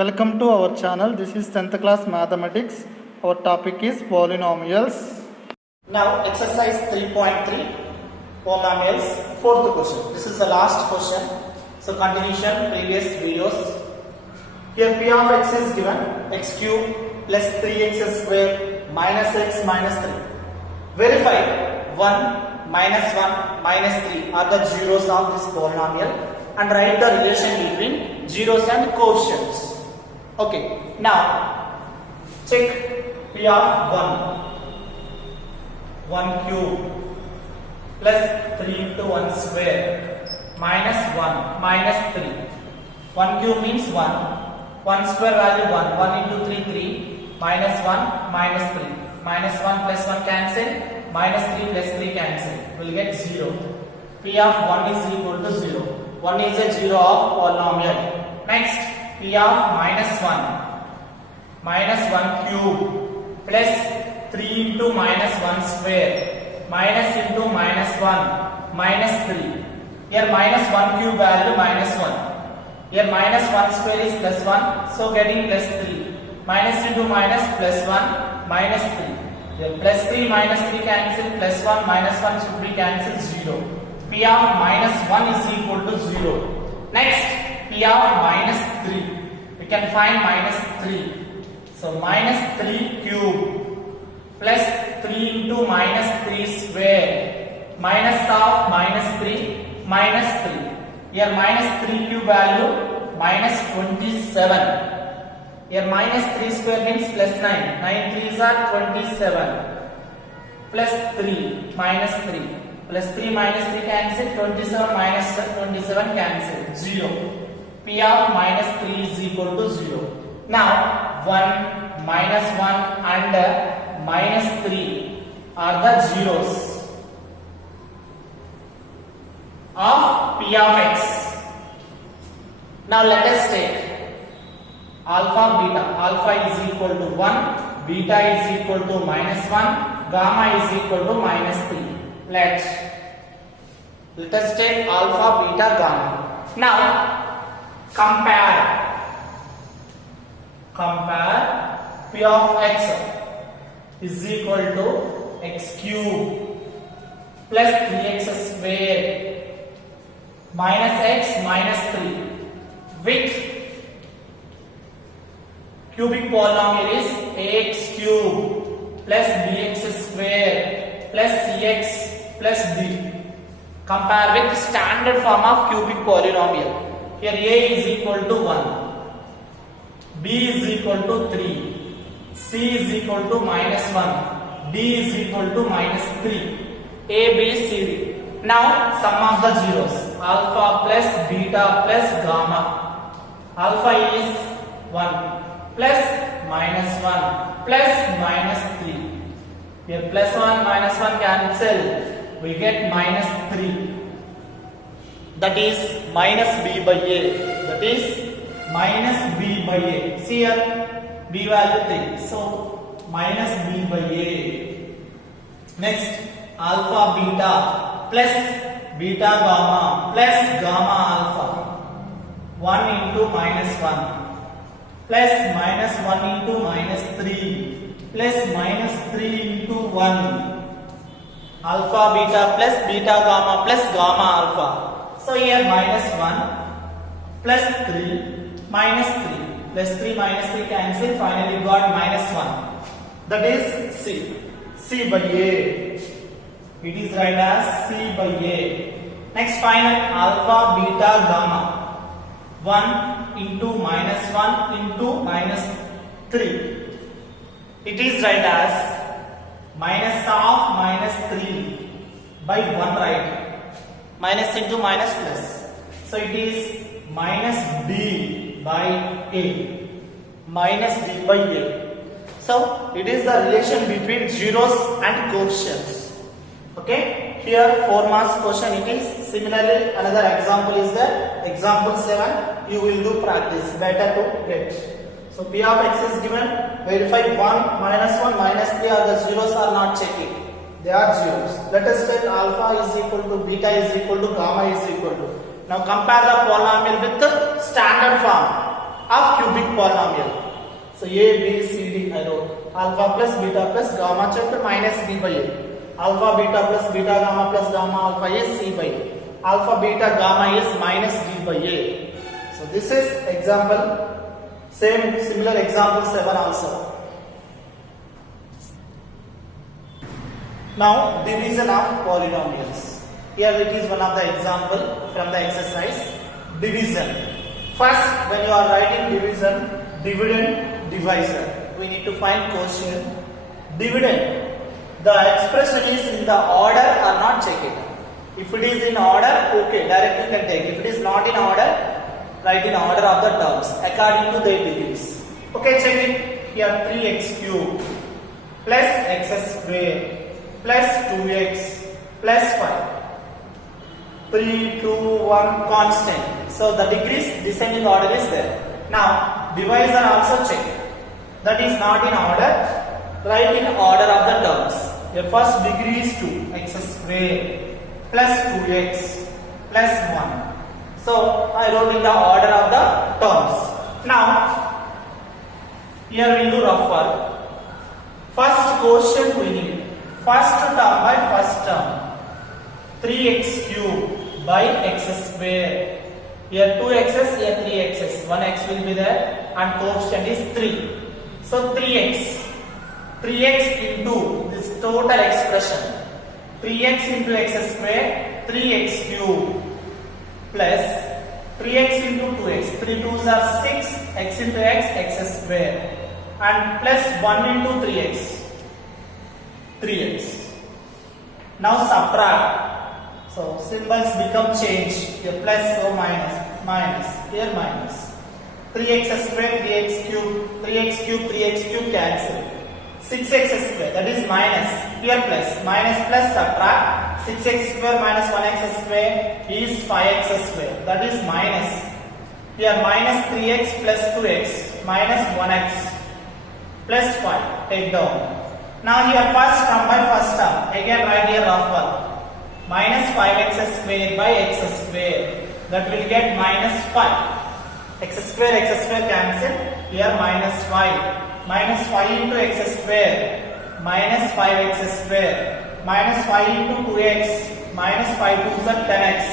Welcome to our channel. This is 10th class mathematics. Our topic is polynomials. Now exercise 3.3 polynomials, fourth question. This is the last question. So continuation previous videos. Here p of x is given x cube plus 3x square minus x minus 3. Verify 1 minus 1 minus 3 are the zeros of this polynomial and write the relation between zeros and coefficients. Okay, now check p of 1 cube plus 3 into 1 square minus 1 minus 3. 1 cube means 1 square value 1 into 3 3 minus 1 minus 3 minus 1 plus 1 cancel minus 3 plus 3 cancel, will get 0. P of 1 is equal to 0. 1 is a 0 of polynomial. Next, p of minus 1 cube plus 3 into minus 1 square minus into minus 1 minus 3. Here minus 1 cube value minus 1. Here minus 1 square is plus 1, so getting plus 3. Minus into minus plus 1 minus 3. Here plus 3 minus 3 cancel, plus 1 minus 1 should be cancelled, 0. P of minus 1 is equal to 0. Next, p of minus 3. We can find minus 3. So minus 3 cube plus 3 into minus 3 square minus of minus 3 minus 3. Here minus 3 cube value minus 27. Here minus 3 square means plus 9. 9 3s are 27. Plus 3 minus 3. Plus 3 minus 3 cancel. 27 minus 27 cancel. 0. P of minus 3 is equal to 0. Now 1 minus 1 and minus 3 are the zeros of p of x. Now let us take alpha beta. Alpha is equal to 1, beta is equal to minus 1, gamma is equal to minus 3. Let us take alpha beta gamma. Now compare p of x is equal to x cube plus 3x square minus x minus 3 with cubic polynomial is ax cube plus bx square plus cx plus d. Compare with standard form of cubic polynomial. Here a is equal to 1, b is equal to 3, c is equal to minus 1, d is equal to minus 3, a, b, c, d. Now sum of the zeros, alpha plus beta plus gamma. Alpha is 1 plus minus 1 plus minus 3. Here plus 1 minus 1 cancel, we get minus 3. That is minus b by a. That is minus b by a. See here, b value 3. So minus b by a. Next, alpha beta plus beta gamma plus gamma alpha. 1 into minus 1 plus minus 1 into minus 3 plus minus 3 into 1. Alpha beta plus beta gamma plus gamma alpha. So here minus 1 plus 3 minus 3 plus 3 minus 3 cancel, finally got minus 1. That is c. C by a. It is written as c by a. Next final alpha beta gamma. 1 into minus 1 into minus 3. It is written as minus of minus 3 by 1, right? Minus into minus plus. So it is minus d by a. Minus d by a. So it is the relation between zeros and coefficients. Okay. Here 4 marks question it is. Similarly another example is there. Example 7. You will do practice. Better to get. So p of x is given. Verify 1 minus 1 minus 3 are the zeros are not checking. They are zeros. Let us take alpha is equal to beta is equal to gamma is equal to. Now compare the polynomial with the standard form. of cubic polynomial. So a, b, c, d I wrote. Alpha plus beta plus gamma chapter minus b by a. Alpha beta plus beta gamma plus gamma alpha is c by a. Alpha beta gamma is minus d by a. So this is example. Similar example 7 also. Now division of polynomials. Here it is one of the example from the exercise. Division. First, when you are writing division, dividend, divisor, we need to find quotient. Dividend, the expression is in the order or not, check it. If it is in order, okay, directly you can take. If it is not in order, write in order of the terms according to their degrees. Okay, check it. Here 3x cube plus x square plus 2x plus 5. 3, 2, 1 constant. So the degrees descending order is there. Now divisor also check. That is not in order. Write in order of the terms. Your first degree is 2, x square plus 2x plus 1. So I wrote in the order of the terms. Now here we do rough work. First quotient we need. First term by first term. 3x cube by x square. Here 2x's, here 3x's. 1x will be there and quotient is 3. So 3x. 3x into this total expression. 3x into x square, 3x cube plus 3x into 2x. 3 2s are 6, x into x square and plus 1 into 3x. 3x. Now subtract. So symbols become changed. Here plus or minus, minus, here minus. 3x square, 3x cube, 3x cube, 3x cube cancel. 6x square, that is minus, here plus, minus plus subtract. 6x square minus 1x square is 5x square, that is minus. Here minus 3x plus 2x minus 1x plus 5, take down. Now here first term by first term, again write here rough work. Minus 5x square by x square, that will get minus 5. X square cancel, here minus 5. Minus 5 into x square, minus 5x square, minus 5 into 2x, minus 5 2s are 10x,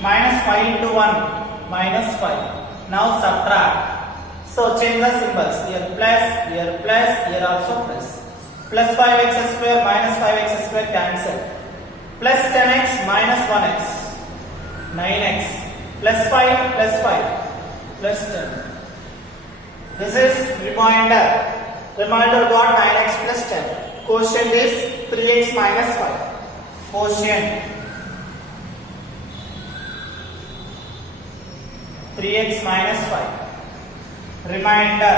minus 5 into 1, minus 5. Now subtract. So change the symbols, here here also plus. Plus 5x square minus 5x square cancel. Plus 10x minus 1x, 9x, plus 5 plus 10. This is remainder. Remainder got 9x plus 10. Quotient is 3x minus 5. Quotient 3x minus 5. Remainder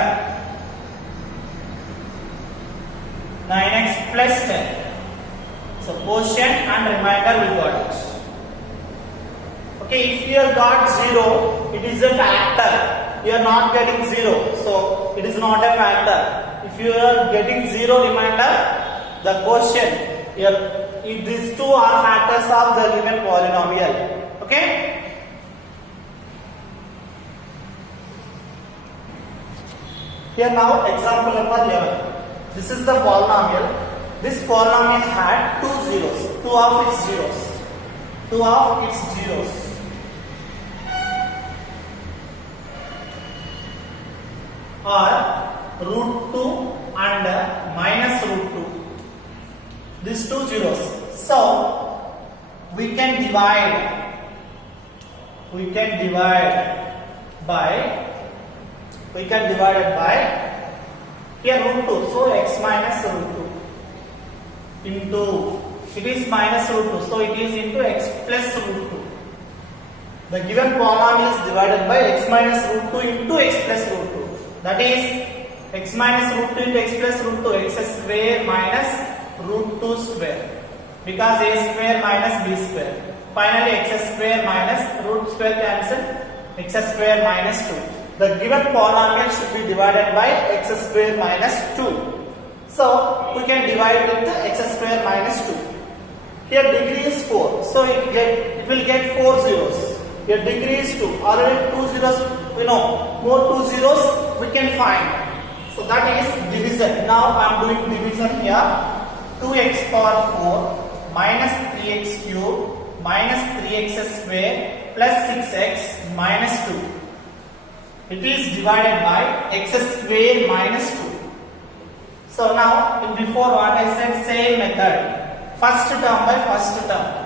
9x plus 10. So quotient and remainder we got it. Okay, if you got 0, it is a factor. You are not getting 0, so it is not a factor. If you are getting 0 remainder, the quotient here, if these two are factors of the given polynomial. Okay. Here now example number 11. This is the polynomial. This polynomial had 2 zeros, 2 of its zeros, 2 of its zeros. Are root 2 and minus root 2. These 2 zeros. So we can divide by here root 2. So x minus root 2 into, it is minus root 2. So it is into x plus root 2. The given polynomial is divided by x minus root 2 into x plus root 2. That is x minus root 2 into x plus root 2, x square minus root 2 square, because a square minus b square. Finally x square minus root square cancel, x square minus 2. The given polynomial should be divided by x square minus 2. So we can divide with the x square minus 2. Here degree is 4, so it will get 4 zeros. Here degree is 2. Already 2 zeros we know. More 2 zeros we can find. So that is division. Now I am doing division here. 2x power 4 minus 3x cube minus 3x square plus 6x minus 2. It is divided by x square minus 2. So now in before what I said, same method. First term by first term.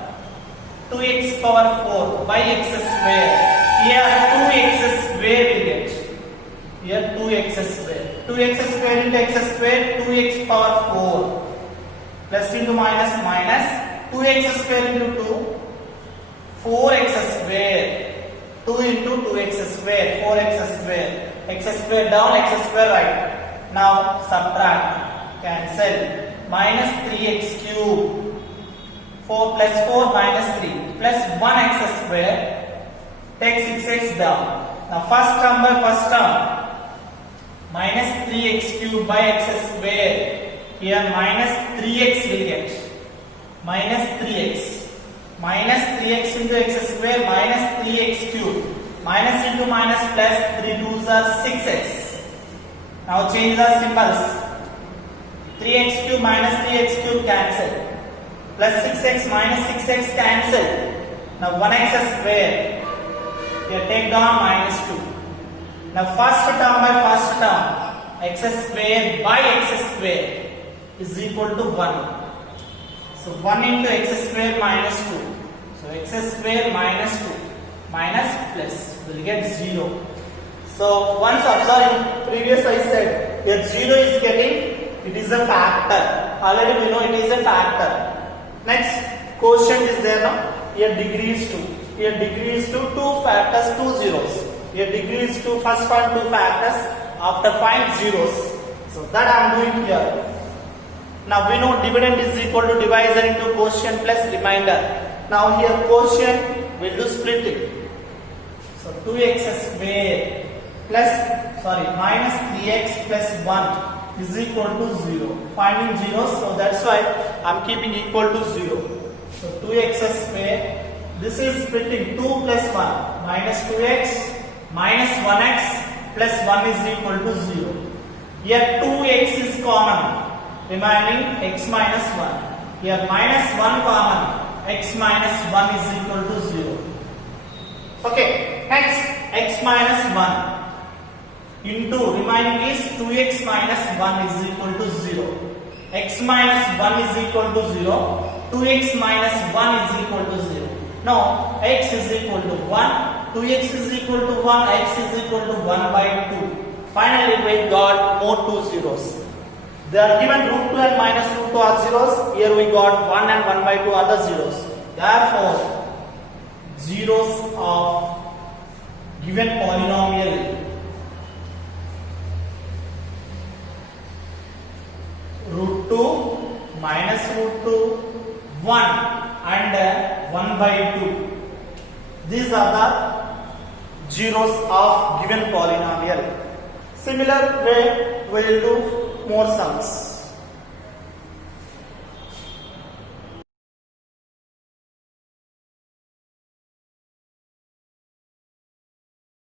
2x power 4 by x square. Here 2x square will get. Here 2x square. 2x square into x square, 2x power 4. Plus into minus minus. 2x square into 2. 4x square. 2 into 2x square. 4x square. X square down, x square right. Now subtract. Cancel. Minus 3x cube. 4 plus 4 minus 3 plus 1x square. Take 6x down. Now first term by first term. Minus 3x cube by x square. Here minus 3x will get. Minus 3x. Minus 3x into x square minus 3x cube. Minus into minus plus 3 2s are 6x. Now change the symbols. 3x cube minus 3x cube cancel. Plus 6x minus 6x cancel. Now 1x square. Here take down minus 2. Now first term by first term. X square by x square is equal to 1. So 1 into x square minus 2. So x square minus 2 minus plus will get 0. So once observe, previous I said that 0 is getting, it is a factor. Already we know it is a factor. Next quotient is there now. Here degree is 2. Here degree is 2. 2 factors, 2 zeros. Here degree is 2. First find 2 factors. After find zeros. So that I am doing here. Now we know dividend is equal to divisor into quotient plus remainder. Now here quotient will do splitting. So 2x square plus minus 3x plus 1 is equal to 0. Finding zeros, so that's why I am keeping equal to 0. So 2x square. This is splitting 2 plus 1 minus 2x minus 1x plus 1 is equal to 0. Here 2x is common. Remaining x minus 1. Here minus 1 common. X minus 1 is equal to 0. Okay. Next x minus 1 into remaining is 2x minus 1 is equal to 0. X minus 1 is equal to 0. 2x minus 1 is equal to 0. Now x is equal to 1. 2x is equal to 1. X is equal to 1 by 2. Finally we got more 2 zeros. They are given root 2 and minus root 2 are zeros. Here we got 1 and 1 by 2 are the zeros. Therefore, zeros of given polynomial root 2, minus root 2, 1 and 1 by 2. These are the zeros of given polynomial. Similar way we will do more sums.